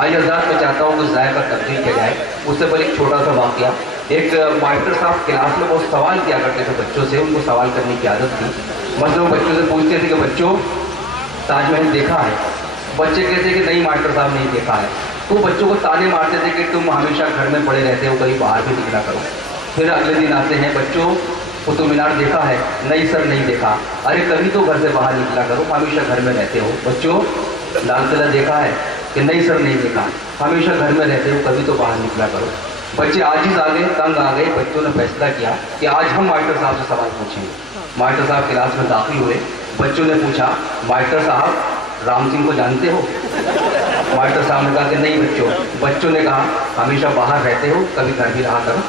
आज हज़रात मैं चाहता हूँ कुछ जायका तब्दील किया जाए। उससे पहले एक छोटा सा वाक़या। एक मास्टर साहब क्लास में बहुत सवाल किया करते थे बच्चों से, उनको सवाल करने की आदत थी। मतलब वो बच्चों से पूछते थे कि बच्चों ताजमहल देखा है? बच्चे कहते कि नहीं मास्टर साहब नहीं देखा है। तो बच्चों को ताने मारते थे कि तुम हमेशा घर में पड़े रहते हो, कहीं बाहर भी निकला करो। फिर अगले दिन आते हैं, बच्चों कुतुब मीनार देखा है? नहीं सर नहीं देखा। अरे कभी तो घर से बाहर निकला करो, हमेशा घर में रहते हो। बच्चों लाल किला देखा है? कि नहीं सर नहीं देखा। हमेशा घर में रहते हो, कभी तो बाहर निकला करो। बच्चे आजिज आ गए, तंग आ गए। बच्चों ने फैसला किया कि आज हम मास्टर साहब से सवाल पूछेंगे। मास्टर साहब क्लास में दाखिल हुए। बच्चों ने पूछा, मास्टर साहब राम सिंह को जानते हो? मास्टर साहब ने कहा कि नहीं बच्चों। बच्चों ने कहा हमेशा बाहर रहते हो, कभी घर भी रहा करो।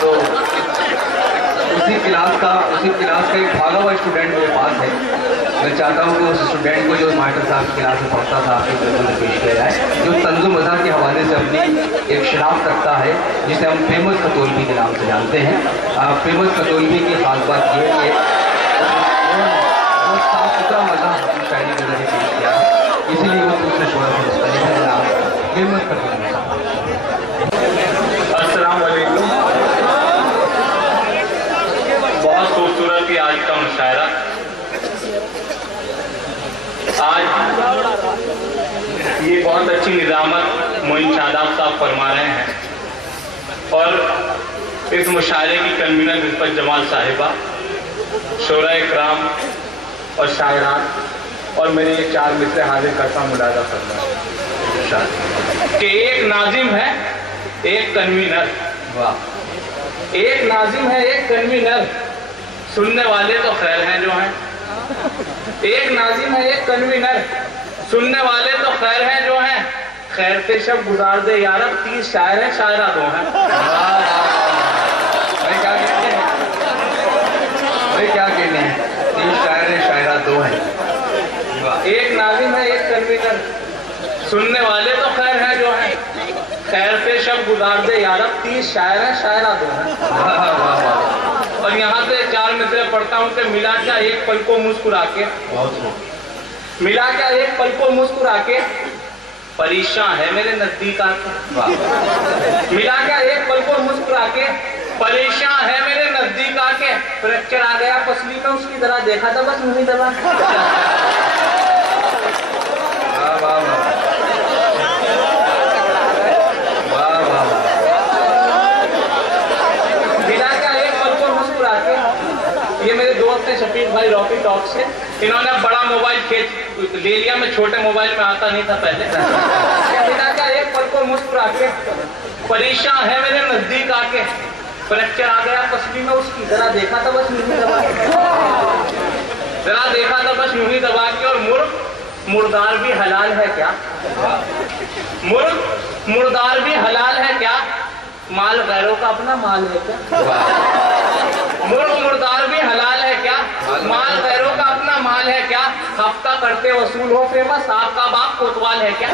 तो उसी क्लास का एक भागा हुआ स्टूडेंट मेरे पास है। मैं चाहता हूँ कि उस स्टूडेंट को जो मास्टर साहब की क्लास में पढ़ता था आपके सामने पेश किया जाए, जो तंज़ो मज़ा के हवाले से अपनी एक शनाख्त रखता है, जिसे हम फेमस खतोलवी के नाम से जानते हैं। फेमस खतोलवी की खास बात यह है कि वो साफ सुथरा मज़ा अपनी शायरी के जरिए पेश किया है, इसीलिए वो दूसरे शोर से मुख्तलिफ है। फेमस खतोलवी। अस्सलाम वालेकुम। बहुत खूबसूरत ही आज का मुशायरा। आज ये बहुत अच्छी निज़ामत मोइन शादाब साहब फरमा रहे हैं और इस मुशायरे की कन्वीनर रिफ़त जमाल साहिबा, शोरा इकराम और शायरान और मेरे ये 4 मिसरे हाजिर करता मुलाजा करना कि एक नाजिम है एक कन्वीनर। वाह। एक नाजिम है एक कन्वीनर, सुनने वाले तो खैर हैं जो हैं। एक नाजिम है एक कन्वीनर, सुनने वाले तो खैर हैं जो हैं। खैर से शब गुजार दे यारब, 30 शायर हैं शायरा 2 हैं। भाई क्या कहते हैं? भाई क्या कहते हैं? 30 शायर हैं शायरा 2 हैं। एक नाजिम है एक कन्वीनर, सुनने वाले तो खैर हैं जो हैं। खैर से शब गुजार दे यारब, 30 शायर हैं शायरा 2 हैं। और यहाँ से 4 मिसरे पढ़ता हूँ कि मिला क्या एक पल को मुस्कुरा के, मिला क्या एक पल को मुस्कुरा के, परेशान है मेरे नजदीक आके। मिला क्या एक पल को मुस्कुरा के, परेशान है मेरे नजदीक आके। फ्रैक्चर आ गया पसली में उसकी तरह, देखा था बस मुझे दबा। ये मेरे दोस्त हैं शफीक भाई रॉकी टॉक से, इन्होंने बड़ा मोबाइल ले लिया, मैं छोटे मोबाइल में आता नहीं था पहले। क्या एक पल को मुस्कुरा के, परेशान है मेरे नजदीक आके। फ्रैक्चर आ गया पसली में उसकी, जरा देखा था बस यूं ही दबा के, जरा देखा था बस यूं ही दबा के। और मुर्दार भी हलाल है क्या? मुर्दार भी हलाल है क्या? माल गैरों का अपना माल है क्या? मुर्दार भी हलाल है क्या? माल गैरों का अपना माल है क्या? हफ्ता करते वसूल हो फेमस, आपका बाप कोतवाल है क्या?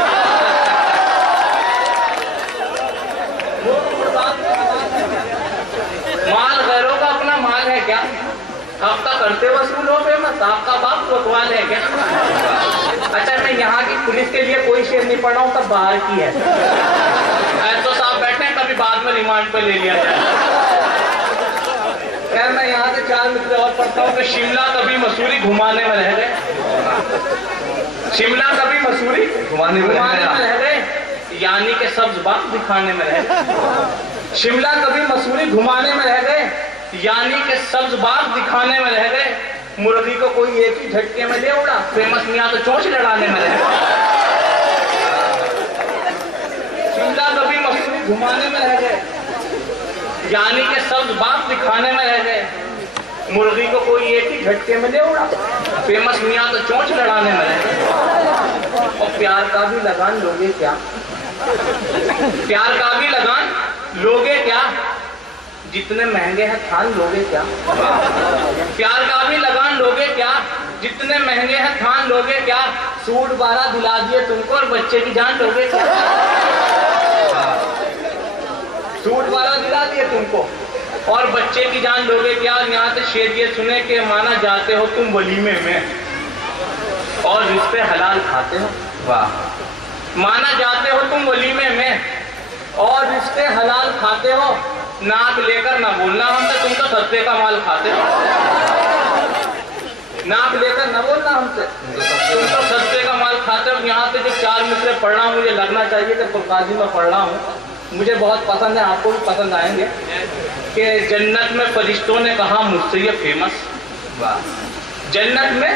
माल गैरों का अपना माल है क्या? हफ्ता करते वसूल हो फेमस, आपका बाप कोतवाल है क्या? अच्छा मैं यहाँ की पुलिस के लिए कोई शेर नहीं पढ़ा हूँ, सब बाहर की है। तो साहब बैठे हैं, कभी बाद में रिमांड पे ले लिया जाए। खैर मैं यहाँ से 4 मिसरे और पढ़ता हूँ कि शिमला कभी मसूरी घुमाने में रह गए। शिमला कभी मसूरी घुमाने में रह गए, यानी कि सब्ज बाग दिखाने में रह गए। शिमला कभी मसूरी घुमाने में रह गए, यानी कि सब्ज बाग दिखाने में रह गए। मुर्गी को कोई एक ही झटके में ले उड़ा, फेमस मियाँ तो चोंच लड़ाने में रह गए। शिमला कभी मसूरी घुमाने में रह गए, यानी कि सब्ज बाग दिखाने में रह गए। मुर्गी को कोई एक ही झटके में ले उड़ा, फेमस मियाँ तो चोंच लड़ाने में रह गए। और प्यार का भी लगान लोगे क्या? प्यार का भी लगान लोगे क्या? जितने महंगे हैं थान लोगे क्या? प्यार का भी लगान लोगे क्या? जितने महंगे हैं थान लोगे क्या? सूट 12 दिला दिए तुमको और बच्चे की जान लोगे क्या? सूट 12 दिला दिए तुमको और बच्चे की जान लोगे क्या? यहाँ से शेर ये सुने कि माना जाते हो तुम वलीमे में और रिश्ते हलाल खाते हो। वाह। माना जाते हो तुम वलीमे में और रिश्ते हलाल खाते हो, नाक लेकर ना बोलना हमसे, तुम तो सस्ते का माल खाते हो। नाक लेकर ना बोलना हमसे, तुम तो सस्ते का माल खाते हो। यहाँ से जो 4 मिसरे पढ़ रहा हूँ, मुझे लगना चाहिए कि फुरकाजी में पढ़ रहा हूँ, मुझे बहुत पसंद है, आपको भी पसंद आएंगे। कि जन्नत में फरिश्तों ने कहा मुझसे ये फेमस, जन्नत में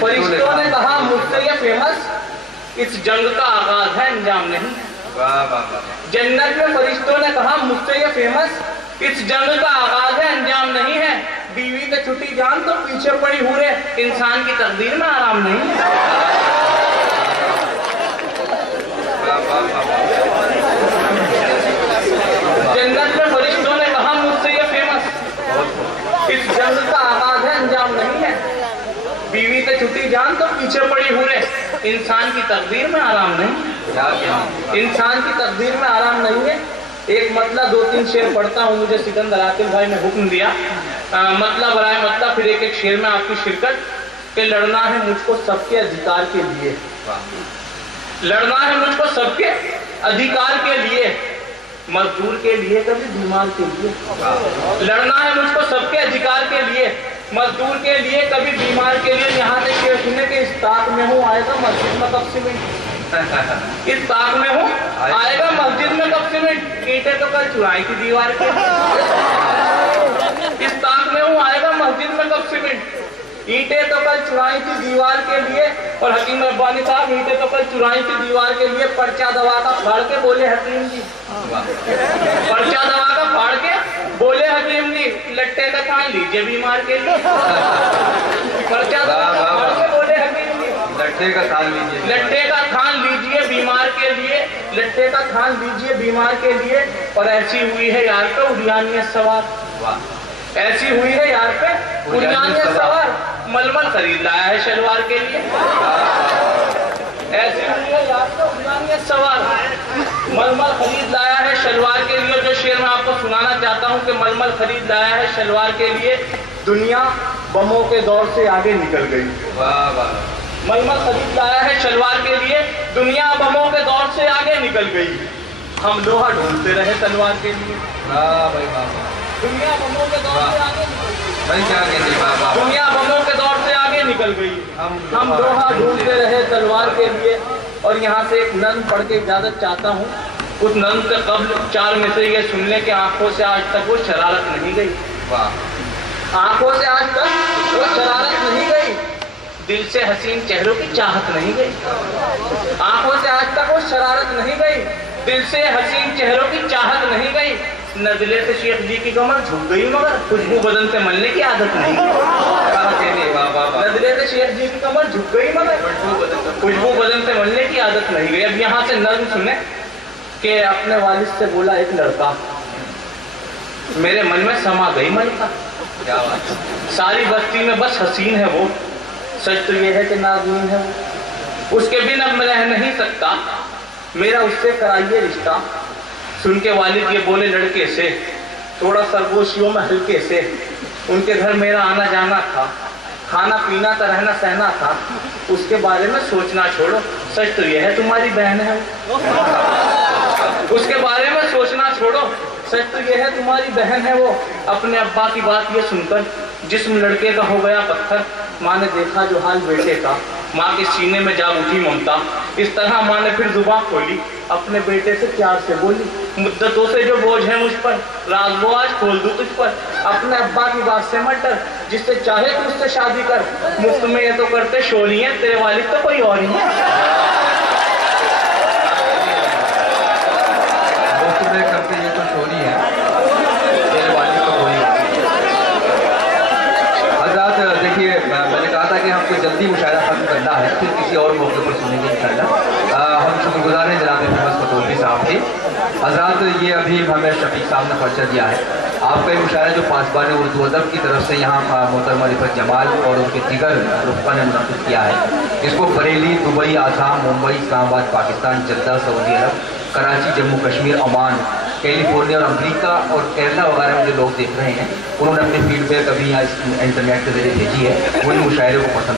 फरिश्तों ने कहा मुझसे ये फेमस, इस जंग का आगाज है अंजाम नहीं। जन्नत में फरिश्तों ने कहा मुझसे ये फेमस, इस जंग का आगाज है अंजाम नहीं है। बीवी से छुट्टी जान तो पीछे पड़ी हुए, इंसान की तकदीर में आराम नहीं। जन्नत में फरिश्तों ने कहा मुझसे ये फेमस, इस जंग का आगाज है अंजाम नहीं है। बीवी से छुट्टी जान तो पीछे पड़ी हुए, इंसान की तकदीर में आराम नहीं। इंसान की तकदीर में आराम नहीं है। एक मतलब 2-3 शेर पढ़ता हूँ, मुझे सिकंदर आकिल भाई ने हुक्म दिया, मतलब बराए मतलब फिर एक शेर में आपकी शिरकत। कि लड़ना है मुझको सबके अधिकार के लिए, लड़ना है मुझको सबके अधिकार के लिए, मजदूर के लिए कभी बीमार के लिए। लड़ना है मुझको सबके अधिकार के लिए, मजदूर के लिए कभी बीमार के लिए। यहाँ से शेर सुने के इस ताक में हूँ आएगा मस्जिद में कब सीमेंट, इस ताक में हूँ आएगा मस्जिद में कब सीमेंट, ईंटें तो कल चुराई थी दीवार के। इस ताक में हूँ आएगा मस्जिद में कब सीमेंट, ईंटें तो कल चुराई थी दीवार के लिए। और हकीम रब्बानी साहब ईंटें तो कल चुराई थी दीवार के लिए, पर्चा दवा का फाड़ के बोले हकीम जी, पर्चा दवा का फाड़ के बोले हकीम जी, लट्टे का थान लीजिए बीमार के लिए। पर्चा दवा का फाड़ के बोले हकीम जी, लट्टे का थान लीजिए, लट्टे का थान लीजिए बीमार के लिए, लट्टे का थान लीजिए बीमार के लिए। और ऐसी हुई है यार पे उड़ियानियत सवार, ऐसी हुई है यार पे उड़ियानियत सवार, मलमल खरीद लाया है शलवार के लिए। ऐसी हुई है यार पे उड़ियानियत सवार, मलमल खरीद लाया है शलवार के लिए। जो शेर मैं आपको सुनाना चाहता हूँ कि मलमल खरीद लाया है शलवार के लिए, दुनिया बमों के दौर से आगे निकल गई। मलमल खरीद लाया है शलवार के लिए, दुनिया बमों के दौर से आगे निकल गई। हम लोहा ढूंढते रहे तलवार के लिए, दुनिया बमों के दौर से आगे निकल गई। दुनिया बमों के दौर से आगे निकल गई, हम लोहा ढूंढते रहे तलवार के लिए। और यहाँ से एक नज़्म पढ़ के इजाजत चाहता हूँ। उस नज़्म से कब्ल 4 में से ये सुन ले कि आंखों से आज तक वो शरारत नहीं गई, आंखों से आज तक वो शरारत नहीं गई, दिल से हसीन चेहरों की चाहत नहीं गई। आंखों से आज तक वो शरारत नहीं गई, दिल से हसीन चेहरों की चाहत नहीं गई। नजले से शेख जी की कमर झुक गई मगर खुशबू बदन से मलने की आदत नहीं। नजले से शेख जी की कमर झुक गई मगर खुशबू बदन से मलने की आदत नहीं गई। अब यहाँ से नज्म सुने कि अपने वालिद से बोला एक लड़का, मेरे मन में समा गई मलका, सारी बस्ती में बस हसीन है वो, सच तो ये है कि नाज़नीन है वो, उसके बिन अब मैं रह नहीं सकता, मेरा उससे कराइए रिश्ता। सुन के वालिद ये बोले लड़के से, थोड़ा सरगोशियों में हल्के से, उनके घर मेरा आना जाना था, खाना पीना था रहना सहना था, उसके बारे में सोचना छोड़ो, सच तो ये है तुम्हारी बहन है। उसके बारे में सोचना छोड़ो, सच तो ये है तुम्हारी बहन है वो। अपने अब्बा की बात ये सुनकर जिस्म लड़के का हो गया पत्थर, माँ ने देखा जो हाल बेटे का, माँ के सीने में जाग उठी ममता। इस तरह माँ ने फिर जुबान खोली, अपने बेटे से प्यार से बोली, मुद्दतों से जो बोझ है मुझ पर, राज वो आज खोल दूं तुझ पर। अपने अब्बा की बात से मत डर, जिससे चाहे तू उससे शादी कर, मुफ्त में ये तो करते शोरी है, तेरे वालिद तो कोई और ही है। मुफ्त में करते ये तो शोरी है, तेरे वालिद तो कोई और नहीं। हज़रात देखिए, मैंने कहा था कि हमको जल्दी मुशायरा खत्म करना है, फिर किसी और मौके पर सुनेंगे इंशाअल्लाह। हम शुक्रगुजार हैं जनाब फेमस पटोलवी साहब के। हज़रात ये अभी हमें शफीक साहब ने पर्चा दिया है, आपका ये मुशायरा जो पासबान उर्दू अदब की तरफ से यहाँ मोहतरमा रिफत जमाल और उनके दिगर रुफ़ा ने मुनक़िद किया है। इसको बरेली, दुबई, आसाम, मुंबई, इस्लामाबाद, पाकिस्तान, जद्दा, सऊदी अरब, कराची, जम्मू कश्मीर, ओमान, कैलिफोर्निया और अमेरिका और केरला वगैरह में जो लोग देख रहे हैं, उन्होंने अपने फीडबैक अभी यहाँ इंटरनेट के जरिए भेजी है, वो इन मुशायरे को पसंद